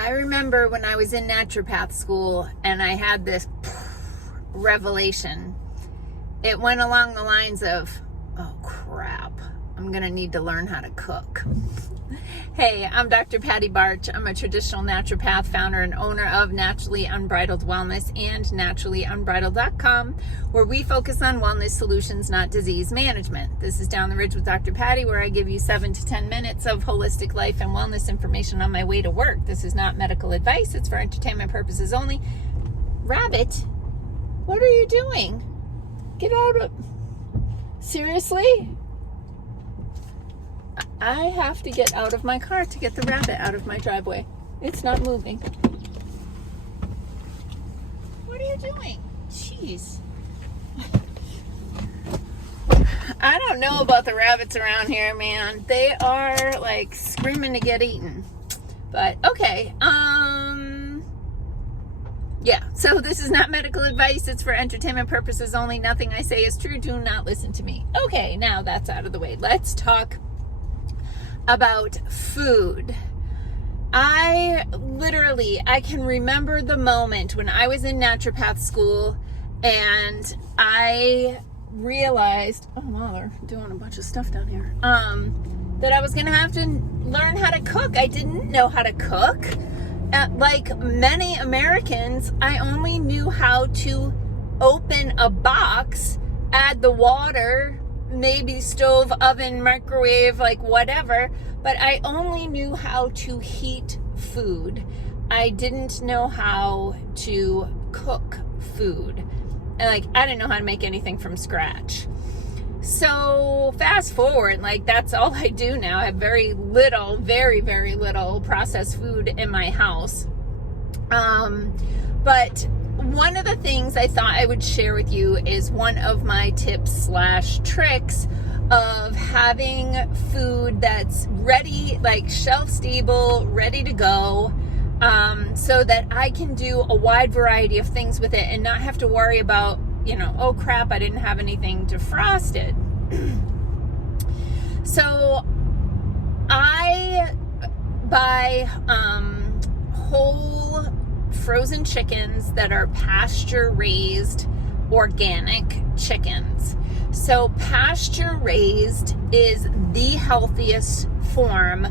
I remember when I was in naturopath school and I had this revelation. It went along the lines of, oh crap, I'm gonna need to learn how to cook. Hey, I'm Dr. Patty Barch. I'm a traditional naturopath, founder and owner of Naturally Unbridled Wellness and naturallyunbridled.com, where we focus on wellness solutions, not disease management. This is Down the Ridge with Dr. Patty, where I give you 7 to 10 minutes of holistic life and wellness information on my way to work. This is not medical advice. It's for entertainment purposes only. Rabbit, what are you doing? Get out of... Seriously? I have to get out of my car to get the rabbit out of my driveway. It's not moving. What are you doing? Jeez. I don't know about the rabbits around here, man. They are like screaming to get eaten. But okay. Yeah, so this is not medical advice. It's for entertainment purposes only. Nothing I say is true. Do not listen to me. Okay, now that's out of the way. Let's talk about food. I can remember the moment when I was in naturopath school and I realized, oh wow, they're doing a bunch of stuff down here, that I was gonna have to learn how to cook. I didn't know how to cook. Like many Americans, I only knew how to open a box, add the water, maybe stove, oven, microwave, like whatever, but I only knew how to heat food. I didn't know how to cook food. And I didn't know how to make anything from scratch. So fast forward, that's all I do now. I have very little, very, very little processed food in my house. But one of the things I thought I would share with you is one of my tips/tricks of having food that's ready, like shelf stable, ready to go, so that I can do a wide variety of things with it and not have to worry about, oh crap, I didn't have anything to frost it. So I buy whole frozen chickens that are pasture raised organic chickens. So pasture raised is the healthiest form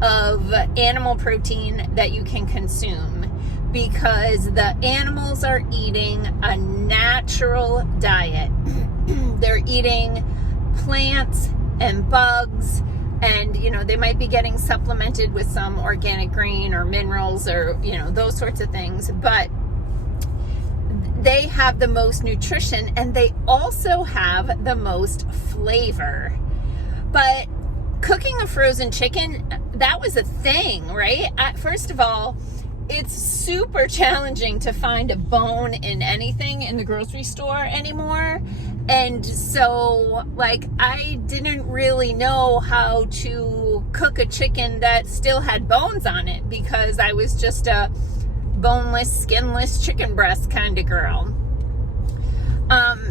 of animal protein that you can consume, because the animals are eating a natural diet. They're eating plants and bugs, and they might be getting supplemented with some organic green or minerals or those sorts of things, but they have the most nutrition and they also have the most flavor. But cooking a frozen chicken, that was a thing, right? First of all, it's super challenging to find a bone in anything in the grocery store anymore. And so, I didn't really know how to cook a chicken that still had bones on it, because I was just a boneless, skinless chicken breast kind of girl.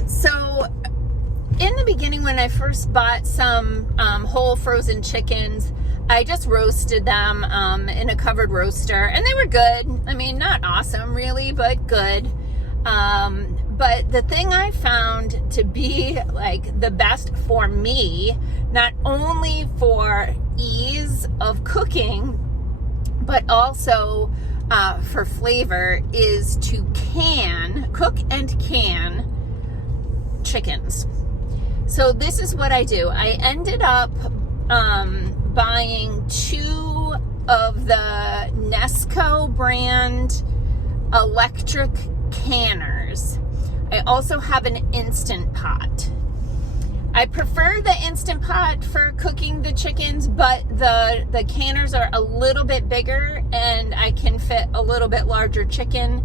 So in the beginning, when I first bought some whole frozen chickens, I just roasted them in a covered roaster, and they were good. I mean, not awesome really, but good. But the thing I found to be the best for me, not only for ease of cooking, but also for flavor, is to cook and can chickens. So this is what I do. I ended up buying 2 of the Nesco brand electric canners. I also have an Instant Pot. I prefer the Instant Pot for cooking the chickens, but the canners are a little bit bigger and I can fit a little bit larger chicken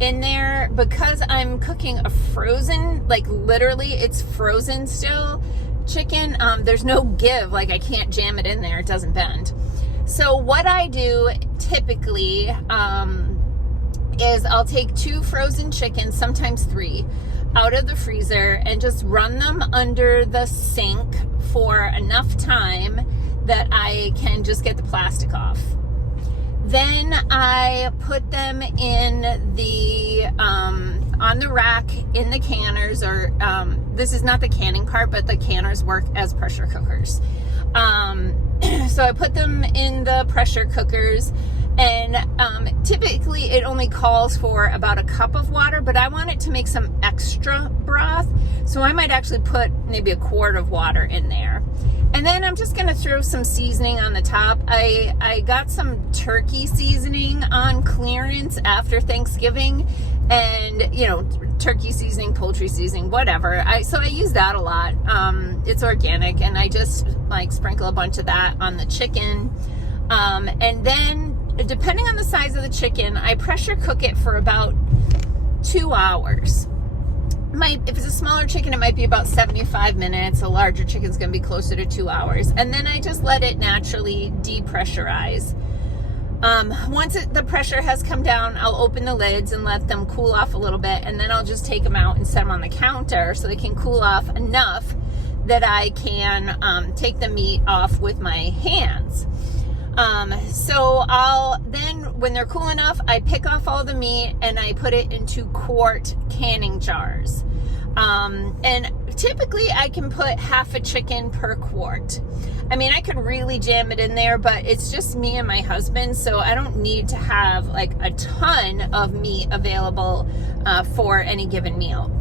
in there, because I'm cooking a frozen, literally it's frozen still chicken. There's no give, I can't jam it in there, it doesn't bend. So what I do typically is I'll take 2 frozen chickens, sometimes 3, out of the freezer and just run them under the sink for enough time that I can just get the plastic off. Then I put them in the, on the rack in the canners, or this is not the canning part, but the canners work as pressure cookers. So I put them in the pressure cookers, and typically it only calls for about a cup of water, but I want it to make some extra broth, so I might actually put maybe a quart of water in there. And then I'm just gonna throw some seasoning on the top. I got some turkey seasoning on clearance after Thanksgiving, and you know, turkey seasoning, poultry seasoning, whatever. So I use that a lot. It's organic, and I just like sprinkle a bunch of that on the chicken. And then depending on the size of the chicken, I pressure cook it for about 2 hours. If it's a smaller chicken, it might be about 75 minutes. A larger chicken's going to be closer to 2 hours. And then I just let it naturally depressurize. Once the pressure has come down, I'll open the lids and let them cool off a little bit. And then I'll just take them out and set them on the counter so they can cool off enough that I can take the meat off with my hands. So then when they're cool enough, I pick off all the meat and I put it into quart canning jars. And typically I can put half a chicken per quart. I mean, I could really jam it in there, but it's just me and my husband, so I don't need to have like a ton of meat available for any given meal.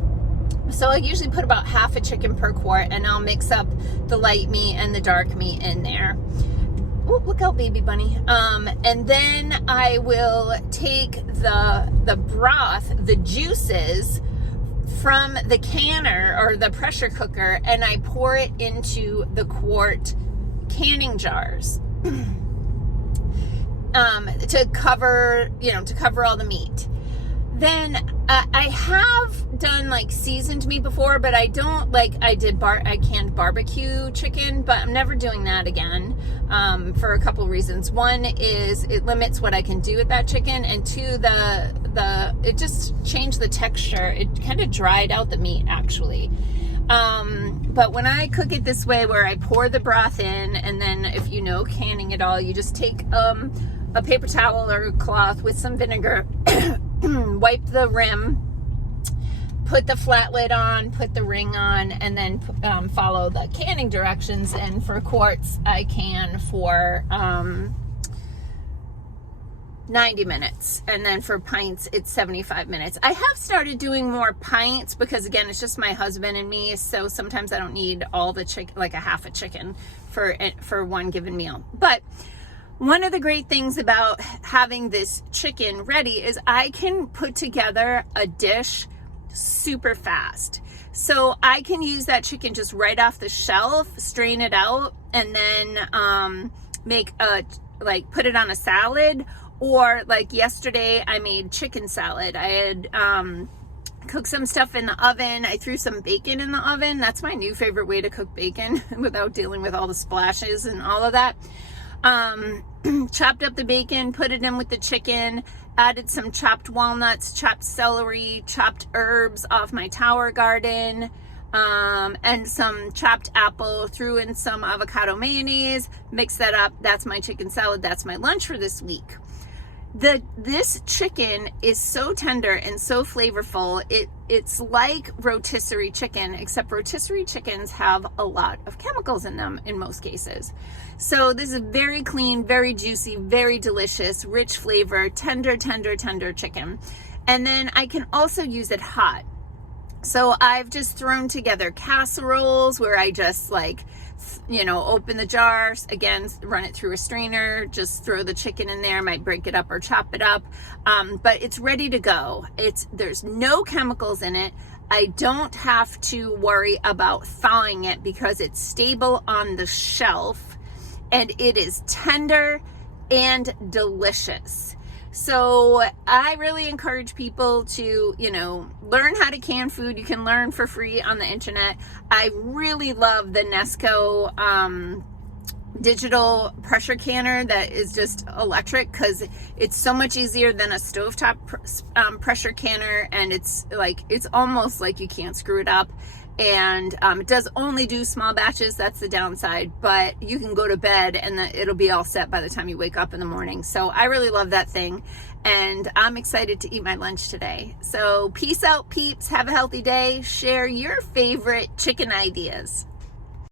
So I usually put about half a chicken per quart, and I'll mix up the light meat and the dark meat in there. Oh, look out, baby bunny. And then I will take the broth, the juices from the canner or the pressure cooker, and I pour it into the quart canning jars to cover all the meat. Then I have done like seasoned meat before, but I don't like, I canned barbecue chicken, but I'm never doing that again for a couple reasons. One is it limits what I can do with that chicken, and two, it just changed the texture. It kind of dried out the meat actually. But when I cook it this way, where I pour the broth in, and then if you know canning at all, you just take a paper towel or a cloth with some vinegar, wipe the rim, put the flat lid on, put the ring on, and then follow the canning directions. And for quarts, I can for 90 minutes. And then for pints, it's 75 minutes. I have started doing more pints because, again, it's just my husband and me. So sometimes I don't need all the chicken, like a half a chicken for one given meal. But one of the great things about having this chicken ready is I can put together a dish super fast. So I can use that chicken just right off the shelf, strain it out, and then put it on a salad. Or like yesterday, I made chicken salad. I had cooked some stuff in the oven. I threw some bacon in the oven. That's my new favorite way to cook bacon without dealing with all the splashes and all of that. Chopped up the bacon, put it in with the chicken, added some chopped walnuts, chopped celery, chopped herbs off my tower garden, and some chopped apple, threw in some avocado mayonnaise, mixed that up. That's my chicken salad. That's my lunch for this week. This chicken is so tender and so flavorful. It's like rotisserie chicken, except rotisserie chickens have a lot of chemicals in them in most cases. So this is very clean, very juicy, very delicious, rich flavor, tender chicken. And then I can also use it hot. So I've just thrown together casseroles where I just open the jars, again, run it through a strainer, just throw the chicken in there, might break it up or chop it up. But it's ready to go. There's no chemicals in it. I don't have to worry about thawing it because it's stable on the shelf, and it is tender and delicious. So I really encourage people to, learn how to can food. You can learn for free on the internet. I really love the Nesco digital pressure canner that is just electric, because it's so much easier than a stovetop pressure canner, and it's almost like you can't screw it up. And it does only do small batches. That's the downside, but you can go to bed and it'll be all set by the time you wake up in the morning. So I really love that thing, and I'm excited to eat my lunch today. So peace out, peeps. Have a healthy day. Share your favorite chicken ideas.